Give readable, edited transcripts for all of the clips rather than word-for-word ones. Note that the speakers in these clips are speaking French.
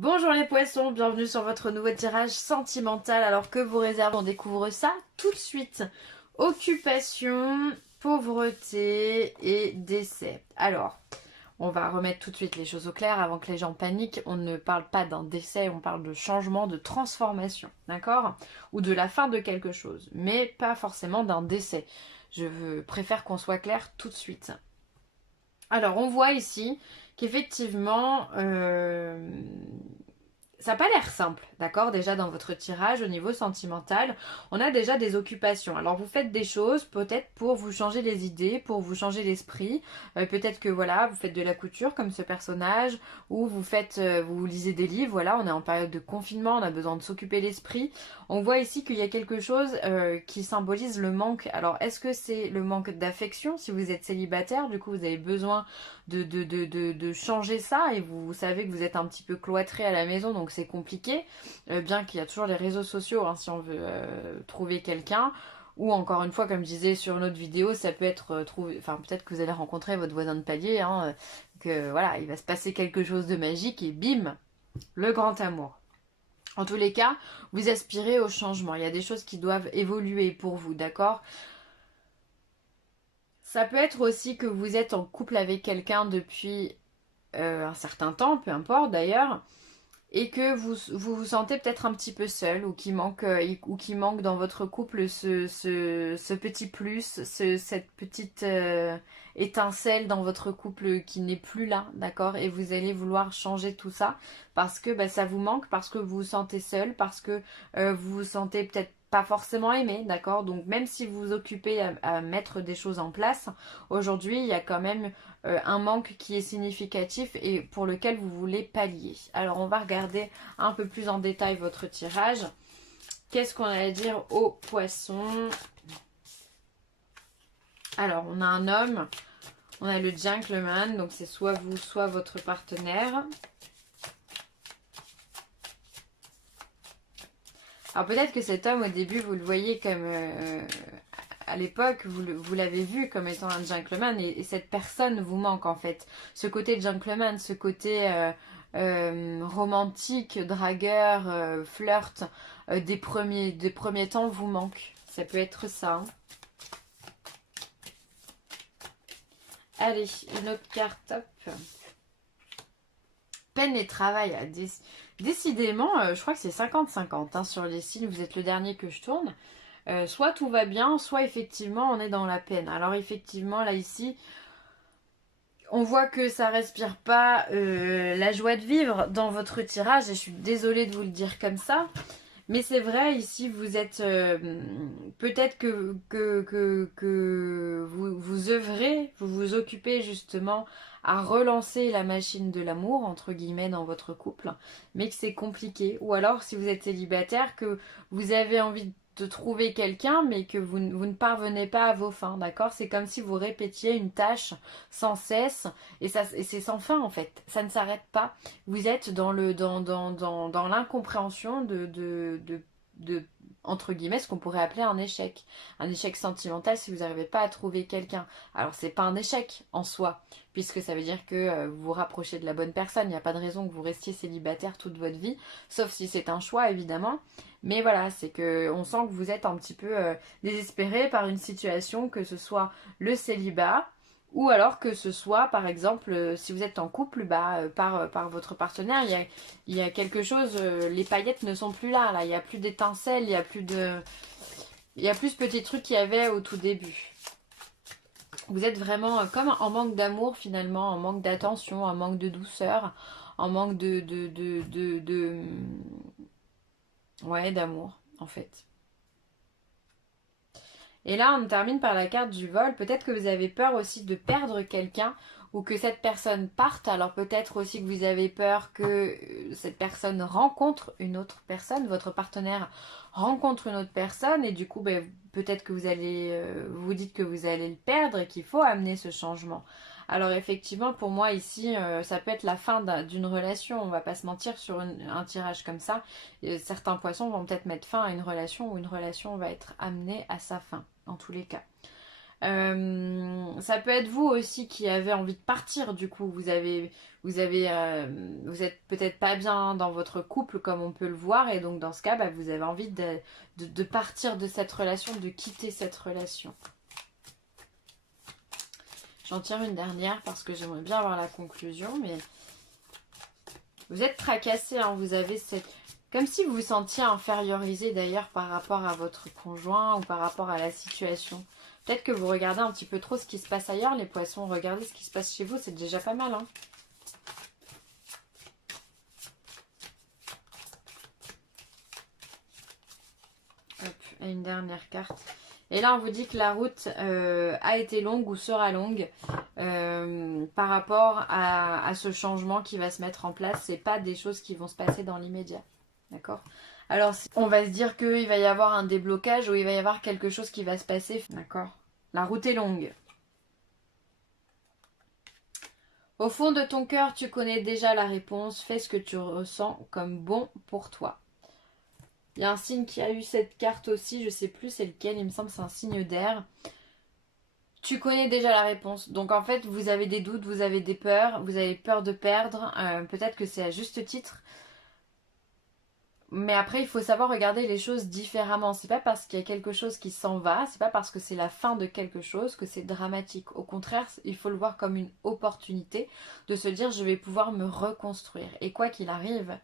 Bonjour les poissons, bienvenue sur votre nouveau tirage sentimental. Alors que vous réserve, on découvre ça tout de suite. Occupation, pauvreté et décès. Alors, on va remettre tout de suite les choses au clair avant que les gens paniquent. On ne parle pas d'un décès, on parle de changement, de transformation, d'accord? Ou de la fin de quelque chose, mais pas forcément d'un décès. Préfère qu'on soit clair tout de suite. Alors, on voit ici qu'effectivement, ça n'a pas l'air simple, d'accord? Déjà dans votre tirage au niveau sentimental, on a déjà des occupations. Alors vous faites des choses peut-être pour vous changer les idées, pour vous changer l'esprit. Peut-être que voilà, vous faites de la couture comme ce personnage, ou vous lisez des livres. Voilà, on est en période de confinement, on a besoin de s'occuper l'esprit. On voit ici qu'il y a quelque chose qui symbolise le manque. Alors est-ce que c'est le manque d'affection si vous êtes célibataire? Du coup, vous avez besoin de changer ça et vous savez que vous êtes un petit peu cloîtré à la maison, donc c'est compliqué, bien qu'il y a toujours les réseaux sociaux hein, si on veut trouver quelqu'un. Ou encore une fois, comme je disais sur une autre vidéo, ça peut être peut-être que vous allez rencontrer votre voisin de palier, hein, que voilà, il va se passer quelque chose de magique et bim, le grand amour. En tous les cas, vous aspirez au changement. Il y a des choses qui doivent évoluer pour vous, d'accord? Ça peut être aussi que vous êtes en couple avec quelqu'un depuis un certain temps, peu importe d'ailleurs, et que vous sentez peut-être un petit peu seul ou qui manque dans votre couple ce petit plus, cette petite étincelle dans votre couple qui n'est plus là, d'accord? Et vous allez vouloir changer tout ça parce que bah, ça vous manque, parce que vous vous sentez seul, parce que vous vous sentez peut-être pas forcément aimé, d'accord? Donc même si vous vous occupez à mettre des choses en place, aujourd'hui il y a quand même un manque qui est significatif et pour lequel vous voulez pallier. Alors on va regarder un peu plus en détail votre tirage. Qu'est-ce qu'on a à dire aux poissons? Alors on a un homme, on a le gentleman, donc c'est soit vous, soit votre partenaire. Alors peut-être que cet homme au début vous le voyez comme à l'époque vous l'avez vu comme étant un gentleman et cette personne vous manque en fait. Ce côté gentleman, ce côté romantique, dragueur, flirt des premiers temps vous manque. Ça peut être ça. Hein. Allez, une autre carte, hop. Peine et travail. Décidément, je crois que c'est 50-50 hein, sur les signes. Vous êtes le dernier que je tourne. Soit tout va bien, soit effectivement on est dans la peine. Alors effectivement, là ici, on voit que ça respire pas la joie de vivre dans votre tirage. Et je suis désolée de vous le dire comme ça. Mais c'est vrai, ici, vous êtes... peut-être que vous œuvrez, vous vous occupez justement à relancer la machine de l'amour, entre guillemets, dans votre couple, mais que c'est compliqué. Ou alors, si vous êtes célibataire, que vous avez envie de trouver quelqu'un, mais que vous ne parvenez pas à vos fins, d'accord? C'est comme si vous répétiez une tâche sans cesse, et c'est sans fin, en fait. Ça ne s'arrête pas. Vous êtes dans l'incompréhension de, entre guillemets, ce qu'on pourrait appeler un échec. Un échec sentimental si vous n'arrivez pas à trouver quelqu'un. Alors, c'est pas un échec en soi, puisque ça veut dire que vous vous rapprochez de la bonne personne. Il n'y a pas de raison que vous restiez célibataire toute votre vie, sauf si c'est un choix, évidemment. Mais voilà, c'est que on sent que vous êtes un petit peu désespéré par une situation, que ce soit le célibat, ou alors que ce soit, par exemple, si vous êtes en couple, par votre partenaire, il y a quelque chose, les paillettes ne sont plus là, il n'y a plus d'étincelles, il y a plus ce petit truc qu'il y avait au tout début. Vous êtes vraiment comme en manque d'amour finalement, en manque d'attention, en manque de douceur, en manque ouais, d'amour en fait. Et là, on termine par la carte du vol. Peut-être que vous avez peur aussi de perdre quelqu'un ou que cette personne parte. Alors peut-être aussi que vous avez peur que cette personne rencontre une autre personne, votre partenaire rencontre une autre personne et du coup, ben, peut-être que vous dites que vous allez le perdre et qu'il faut amener ce changement. Alors effectivement, pour moi ici, ça peut être la fin d'une relation. On va pas se mentir sur un tirage comme ça. Certains poissons vont peut-être mettre fin à une relation ou une relation va être amenée à sa fin, en tous les cas. Ça peut être vous aussi qui avez envie de partir, du coup. Vous êtes peut-être pas bien dans votre couple comme on peut le voir, et donc dans ce cas, bah, vous avez envie de partir de cette relation, de quitter cette relation. J'en tire une dernière parce que j'aimerais bien avoir la conclusion, mais vous êtes tracassé, hein, vous avez cette... Comme si vous vous sentiez infériorisé d'ailleurs par rapport à votre conjoint ou par rapport à la situation. Peut-être que vous regardez un petit peu trop ce qui se passe ailleurs, les poissons. Regardez ce qui se passe chez vous, c'est déjà pas mal, hein. Hop, et une dernière carte. Et là, on vous dit que la route a été longue ou sera longue par rapport à ce changement qui va se mettre en place. C'est pas des choses qui vont se passer dans l'immédiat. D'accord? Alors, on va se dire qu'il va y avoir un déblocage ou il va y avoir quelque chose qui va se passer. D'accord? La route est longue. Au fond de ton cœur, tu connais déjà la réponse. Fais ce que tu ressens comme bon pour toi. Il y a un signe qui a eu cette carte aussi, je sais plus c'est lequel, il me semble que c'est un signe d'air. Tu connais déjà la réponse. Donc en fait, vous avez des doutes, vous avez des peurs, vous avez peur de perdre. Peut-être que c'est à juste titre. Mais après, il faut savoir regarder les choses différemment. C'est pas parce qu'il y a quelque chose qui s'en va, c'est pas parce que c'est la fin de quelque chose que c'est dramatique. Au contraire, il faut le voir comme une opportunité de se dire je vais pouvoir me reconstruire. Et quoi qu'il arrive,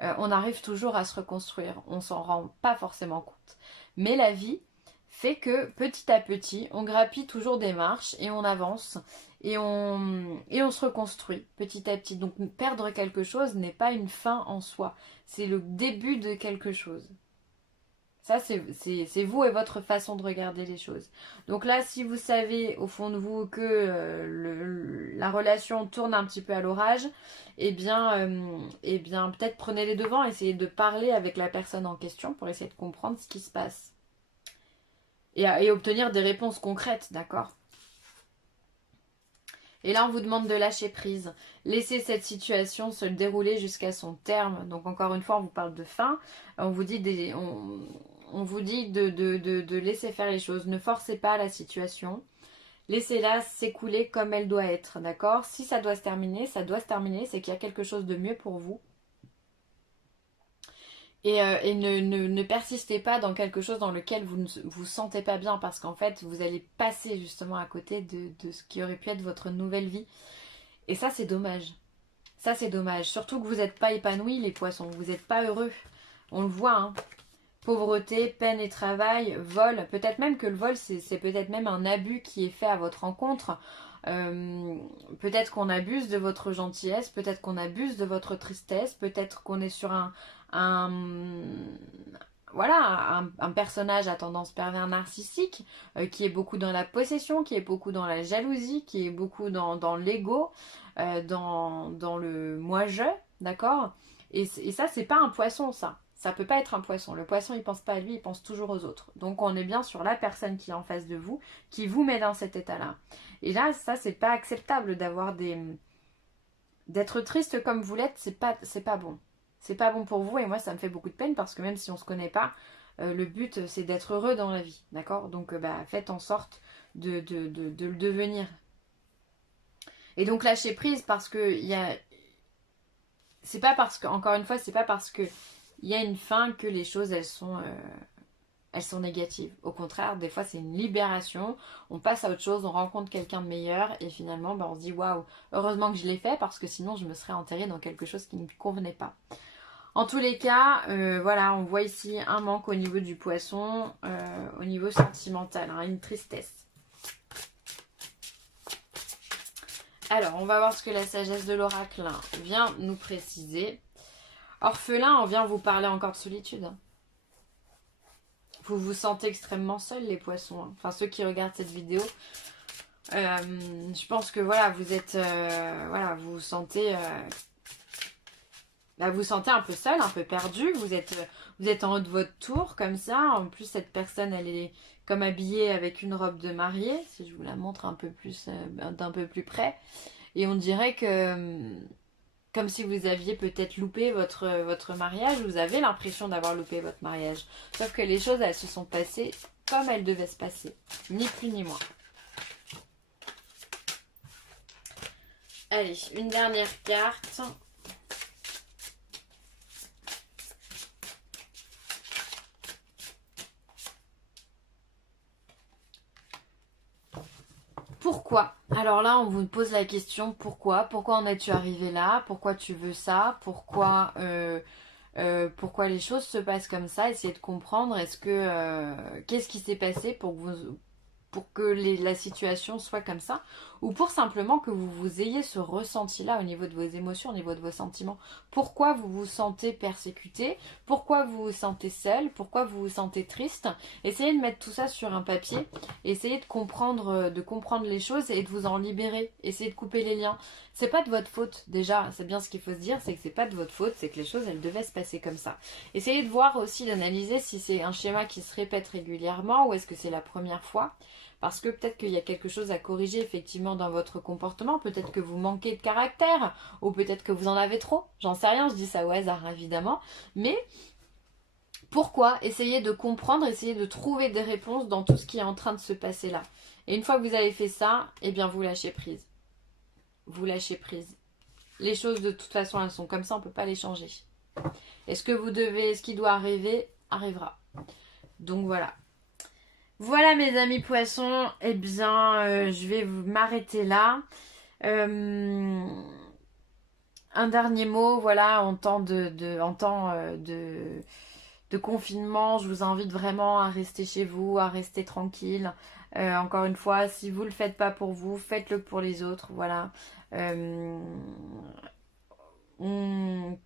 on arrive toujours à se reconstruire. On s'en rend pas forcément compte. Mais la vie fait que petit à petit, on grappille toujours des marches et on avance et on se reconstruit petit à petit. Donc perdre quelque chose n'est pas une fin en soi. C'est le début de quelque chose. Ça, c'est vous et votre façon de regarder les choses. Donc là, si vous savez au fond de vous que la relation tourne un petit peu à l'orage, eh bien peut-être prenez les devants, essayez de parler avec la personne en question pour essayer de comprendre ce qui se passe. Et obtenir des réponses concrètes, d'accord? Et là, on vous demande de lâcher prise. Laissez cette situation se dérouler jusqu'à son terme. Donc encore une fois, on vous parle de fin. On vous dit, on vous dit de laisser faire les choses. Ne forcez pas la situation. Laissez-la s'écouler comme elle doit être, d'accord? Si ça doit se terminer, ça doit se terminer. C'est qu'il y a quelque chose de mieux pour vous. Et ne persistez pas dans quelque chose dans lequel vous ne vous sentez pas bien parce qu'en fait, vous allez passer justement à côté de ce qui aurait pu être votre nouvelle vie. Et ça, c'est dommage. Ça, c'est dommage. Surtout que vous n'êtes pas épanouis, les poissons. Vous n'êtes pas heureux. On le voit, hein. Pauvreté, peine et travail, vol. Peut-être même que le vol, c'est peut-être même un abus qui est fait à votre encontre. Peut-être qu'on abuse de votre gentillesse, peut-être qu'on abuse de votre tristesse, peut-être qu'on est sur un, voilà, un personnage à tendance pervers narcissique qui est beaucoup dans la possession, qui est beaucoup dans la jalousie, qui est beaucoup dans l'ego, dans le moi-je, d'accord? Et ça, c'est pas un poisson, ça. Ça peut pas être un poisson. Le poisson, il pense pas à lui, il pense toujours aux autres. Donc on est bien sur la personne qui est en face de vous, qui vous met dans cet état-là. Et là, ça, c'est pas acceptable d'être triste comme vous l'êtes, c'est pas bon. C'est pas bon pour vous et moi, ça me fait beaucoup de peine parce que même si on se connaît pas, le but, c'est d'être heureux dans la vie, d'accord? Donc, faites en sorte de le devenir. Et donc, lâchez prise parce que il y a... C'est pas parce que, encore une fois, c'est pas parce que il y a une fin que les choses, elles sont négatives. Au contraire, des fois, c'est une libération. On passe à autre chose, on rencontre quelqu'un de meilleur et finalement, on se dit waouh, heureusement que je l'ai fait parce que sinon, je me serais enterrée dans quelque chose qui ne me convenait pas. En tous les cas, voilà, on voit ici un manque au niveau du poisson, au niveau sentimental, hein, une tristesse. Alors, on va voir ce que la sagesse de l'oracle vient nous préciser. Orphelin, on vient vous parler encore de solitude. Vous vous sentez extrêmement seul, les poissons. Hein. Enfin, ceux qui regardent cette vidéo. Je pense que voilà, vous êtes... voilà, vous vous sentez... vous sentez un peu seul, un peu perdu. Vous êtes en haut de votre tour, comme ça. En plus, cette personne, elle est comme habillée avec une robe de mariée. Si je vous la montre un peu plus, d'un peu plus près. Et on dirait que... comme si vous aviez peut-être loupé votre mariage, vous avez l'impression d'avoir loupé votre mariage. Sauf que les choses, elles se sont passées comme elles devaient se passer. Ni plus ni moins. Allez, une dernière carte. Pourquoi? Alors là, on vous pose la question pourquoi? Pourquoi en es-tu arrivé là? Pourquoi tu veux ça? Pourquoi les choses se passent comme ça? Essayez de comprendre. Qu'est-ce qui s'est passé pour que la situation soit comme ça, ou pour simplement que vous ayez ce ressenti-là au niveau de vos émotions, au niveau de vos sentiments. Pourquoi vous vous sentez persécuté? Pourquoi vous vous sentez seul? Pourquoi vous vous sentez triste? Essayez de mettre tout ça sur un papier, essayez de comprendre les choses et de vous en libérer. Essayez de couper les liens. C'est pas de votre faute, déjà, c'est bien ce qu'il faut se dire, c'est que c'est pas de votre faute, c'est que les choses, elles devaient se passer comme ça. Essayez de voir aussi, d'analyser si c'est un schéma qui se répète régulièrement ou est-ce que c'est la première fois. Parce que peut-être qu'il y a quelque chose à corriger effectivement dans votre comportement. Peut-être que vous manquez de caractère. Ou peut-être que vous en avez trop. J'en sais rien, je dis ça au hasard évidemment. Mais pourquoi? Essayez de comprendre, essayez de trouver des réponses dans tout ce qui est en train de se passer là. Et une fois que vous avez fait ça, eh bien vous lâchez prise. Vous lâchez prise. Les choses de toute façon elles sont comme ça, on ne peut pas les changer. Et ce qui doit arriver, arrivera. Donc voilà. Voilà mes amis poissons, eh bien je vais m'arrêter là. Un dernier mot, voilà, en temps de confinement, je vous invite vraiment à rester chez vous, à rester tranquille. Encore une fois, si vous ne le faites pas pour vous, faites-le pour les autres, voilà. Euh,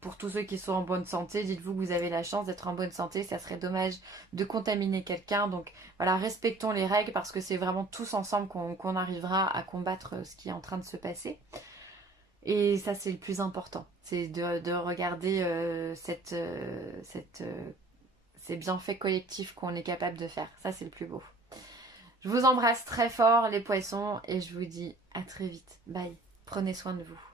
pour tous ceux qui sont en bonne santé, dites-vous que vous avez la chance d'être en bonne santé. Ça serait dommage de contaminer quelqu'un. Donc voilà, respectons les règles parce que c'est vraiment tous ensemble qu'on arrivera à combattre ce qui est en train de se passer. Et ça, c'est le plus important. C'est de regarder ces bienfaits collectifs qu'on est capable de faire. Ça, c'est le plus beau. Je vous embrasse très fort les poissons et je vous dis à très vite. Bye. Prenez soin de vous.